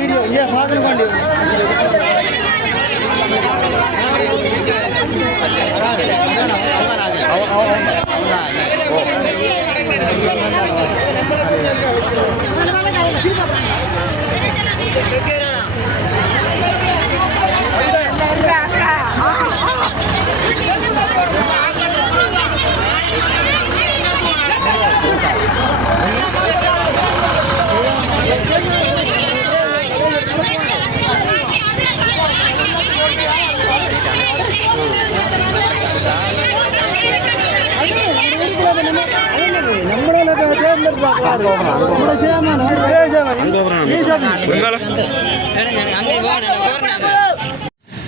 Video இங்கே பார்க்கணும் பாண்டி.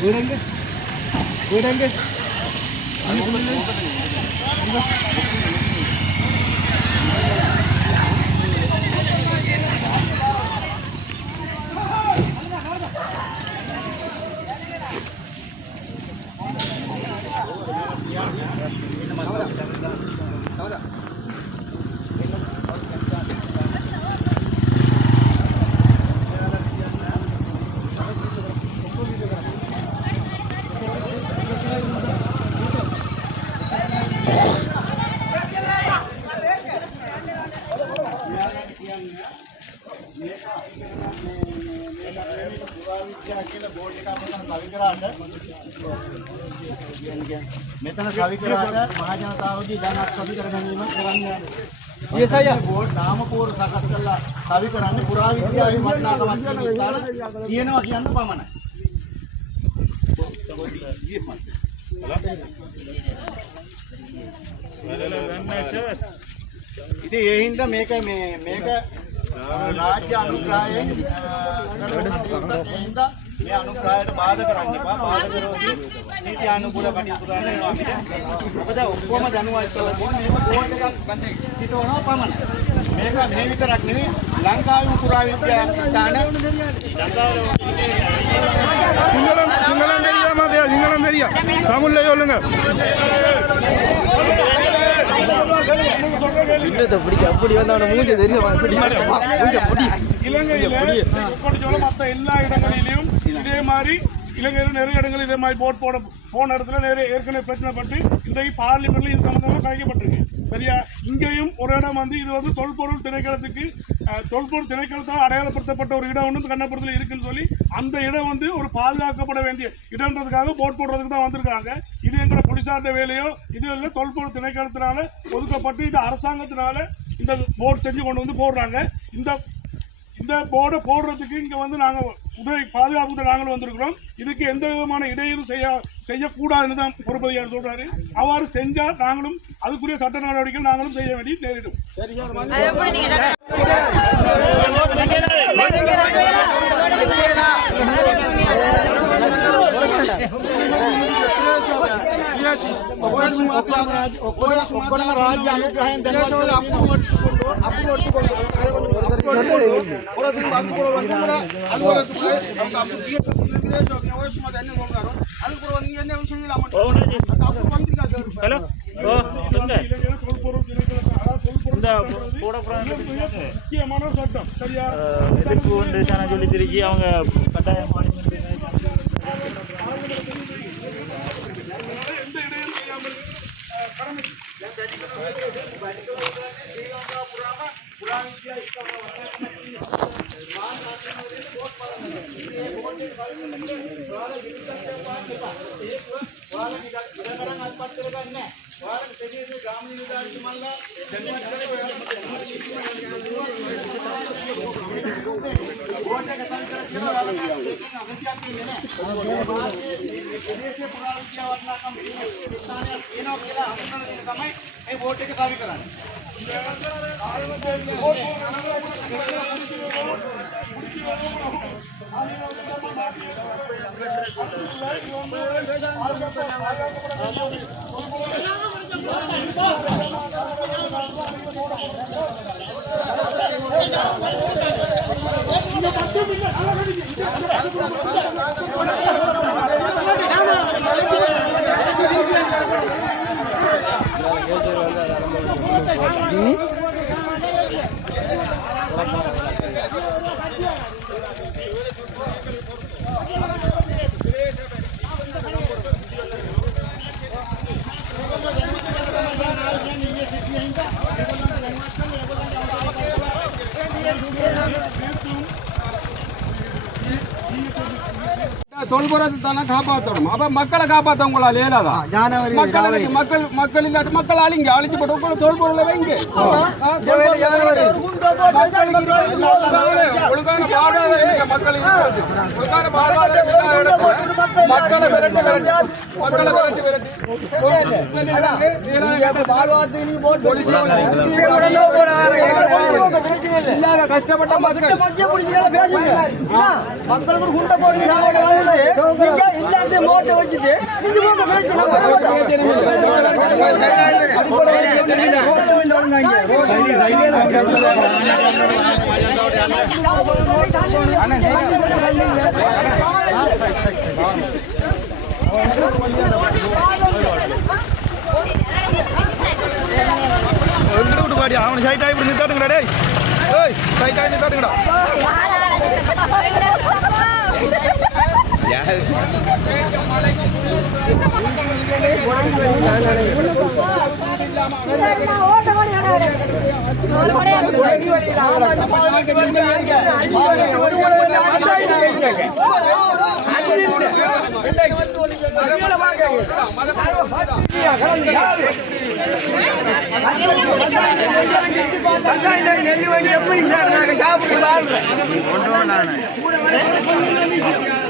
விடங்க விடங்க මෙතන සවිකරාට මහ ජනතාවගේ ජනත් සවි කර ගැනීම කරන්නේ ඒසය බෝඩ් නාම පෝර සකස් කරලා සවි කරන්නේ පුරාවිද්‍යාවේ වටිනාකමක් තියෙන ස්ථාන තියෙනවා කියන්න පමණයි. ඉතින් ඒ හින්දා මේක මේ මේක රාජ්‍ය අනුග්‍රහයෙන් කරන කටයුත්තක් ඒ හින්දා මේ අනුග්‍රහයට බාධා කරන්න එපා. බාධා කරොත් නීති අනුකූල කටයුතු කරන්න වෙනවා අපිට. මොකද ඔක්කොම දැනුවත් කරලා තියෙන මේක බෝඩ් එකක් හිටවනවා පමණයි. මේක මෙහෙ විතරක් නෙවෙයි ලංකාවේ පුරාවිද්‍යා ස්ථාන சிங்களம் சிங்களம் தெரியாம சிங்களம் தெரியும் தமிழ்ல சொல்லுங்க இல்லத்தை பிடிக்க அப்படி வந்து அவனை மூஞ்ச தெரியும்? மற்ற எல்லா இடங்களிலும் இதே மாதிரி இலங்கையில் நிறைய இடங்கள் இதே மாதிரி போட் போட போன இடத்துல நிறைய ஏற்கனவே பிரச்சனைப்பட்டு இன்றைக்கு பார்லிமெண்ட்ல இது சம்பந்தமா கழிக்கப்பட்டிருக்கு சரியா? இங்கேயும் ஒரு இடம் வந்து இது வந்து தொல்பொருள் திணைக்களத்துக்கு தொல்பொருள் திணைக்களத்தால் அடையாளப்படுத்தப்பட்ட ஒரு இடம் ஒன்று கண்ணபுரத்தில் இருக்குன்னு சொல்லி அந்த இடம் வந்து ஒரு பாதுகாக்கப்பட வேண்டிய இடம்ன்றதுக்காக போட் போடுறதுக்கு தான் வந்திருக்காங்க. இது எங்களோட குடிசார்ந்த வேலையோ இது இல்லை தொல்பொருள் திணைக்களத்தினால ஒதுக்கப்பட்டு இது அரசாங்கத்தினால இந்த போர்ட் செஞ்சு கொண்டு வந்து போடுறாங்க. இந்த இந்த போர்டை போடுறதுக்கு இங்க வந்து நாங்க உதவி பாதுகாப்பு நாங்களும் வந்திருக்கிறோம். இதுக்கு எந்த விதமான இடையூறு செய்ய செய்யக்கூடாதுன்னு தான் பொறுப்பதிகாரி சொல்றாரு. அவ்வாறு செஞ்சா நாங்களும் அதுக்குரிய சட்ட நடவடிக்கை நாங்களும் செய்ய வேண்டி நேரிடும். Halo, oh, వాళ్ళకి విధకరంగా ఆసుపత్రి కన్నా వాళ్ళకి తెలియదు గ్రామీణ దానికి మళ్ళీ ఓటకి సాగు कराने இந்த பத்து mm தானே காப்பாற்றணும் அப்ப மக்களை காப்பாற்ற உங்களால் இயலாதா? ஜனவரி மக்களுக்கு மக்கள் மக்கள் இல்லாட்டி மக்கள் அழிங்க. அழிச்சு போட்டு தொல்பொருளை வைங்க. ஒழுங்கான இருக்க மக்கள். ஒழுங்கான இடத்துல. மக்களை விரட்டி விரட்டி மக்களை விரட்டி விரட்டி இல்லாத கஷ்டப்பட்ட மக்கள். மக்களுக்கு ஒரு குண்டை போட்டு சாப்பாடு வந்துட்டு இங்க இல்லாத மோட்டை வச்சுட்டு இங்க போங்க பிரச்சனை வர மாட்டாங்க. எங்கிட்ட விட்டு பாடி அவனை சைட்டாக இப்படி நிறுத்தாட்டுங்கடா டேய் ஏய் நெல்லி வண்டி எப்படி சார் நாங்கள் சைட்டாக நிறுத்தாட்டுங்கடா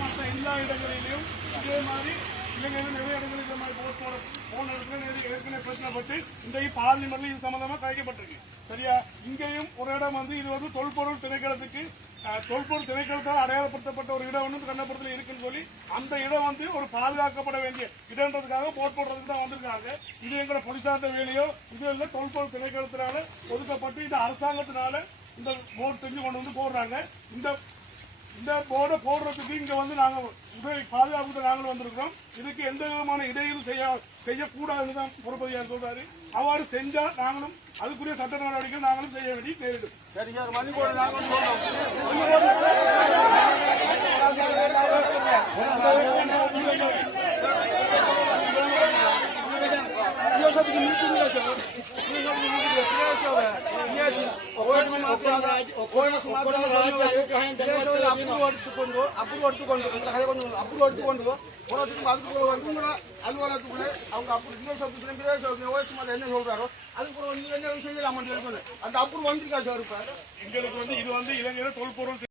மற்ற எல்லா இடங்களிலும் இதே மாதிரி இளைஞர்கள் நிறைய இடங்களில் போன போன இடத்துல ஏற்கனவே பிரச்சனைப்பட்டு இன்றைக்கு பார்லிமெண்ட்ல இது சம்பந்தமா கழிக்கப்பட்டிருக்கு சரியா இங்கேயும் ஒரு இடம் வந்து இது வந்து தொல்பொருள் திணைக்களத்துக்கு தொல்பொருள் திணைக்களத்தால் அடையாளப்படுத்தப்பட்ட ஒரு இடம் வந்து கண்ணபுரத்தில் இருக்குன்னு சொல்லி அந்த இடம் வந்து ஒரு பாதுகாக்கப்பட வேண்டிய இடம்ன்றதுக்காக போட் போடுறதுக்கு தான் வந்திருக்காங்க இது எங்களோட பொலிசார்ந்த வேலையோ இது இல்லை தொல்பொருள் திணைக்களத்தினால ஒதுக்கப்பட்டு இந்த அரசாங்கத்தினால இந்த போட் செஞ்சு கொண்டு வந்து போடுறாங்க இந்த இந்த போர்டை போடுறதுக்கு இங்க வந்து நாங்க உதவி பாதுகாப்பு நாங்களும் வந்திருக்கிறோம். இதுக்கு எந்த விதமான இடையூறு செய்ய செய்யக்கூடாதுன்னு தான் பொறுப்பதியார் சொல்றாரு. அவ்வாறு செஞ்சா நாங்களும் அதுக்குரிய சட்ட நடவடிக்கை நாங்களும் செய்ய வேண்டி நேரிடும் சரி சார் மணி போட நாங்களும் ಒಟ್ಟುಕೊಂಡು ಅಪ್ಪು ಒಟ್ಟುಕೊಂಡು ಅಪ್ಪು ಒಟ್ಟುಕೊಂಡು போறதுக்கு அதுக்கு வந்து உங்களை அலுவலகத்துக்குள்ள அவங்க அப்படி விலேஜ் ஆஃபீஸ்ல விலேஜ் ஓஎஸ் மாதிரி என்ன சொல்றாரோ அதுக்கு ஒரு வந்து என்ன விஷயம் இல்லாமல் அந்த அப்புறம் வந்திருக்கா சார் இப்ப எங்களுக்கு வந்து இது வந்து இளைஞர் தொல்பொருள்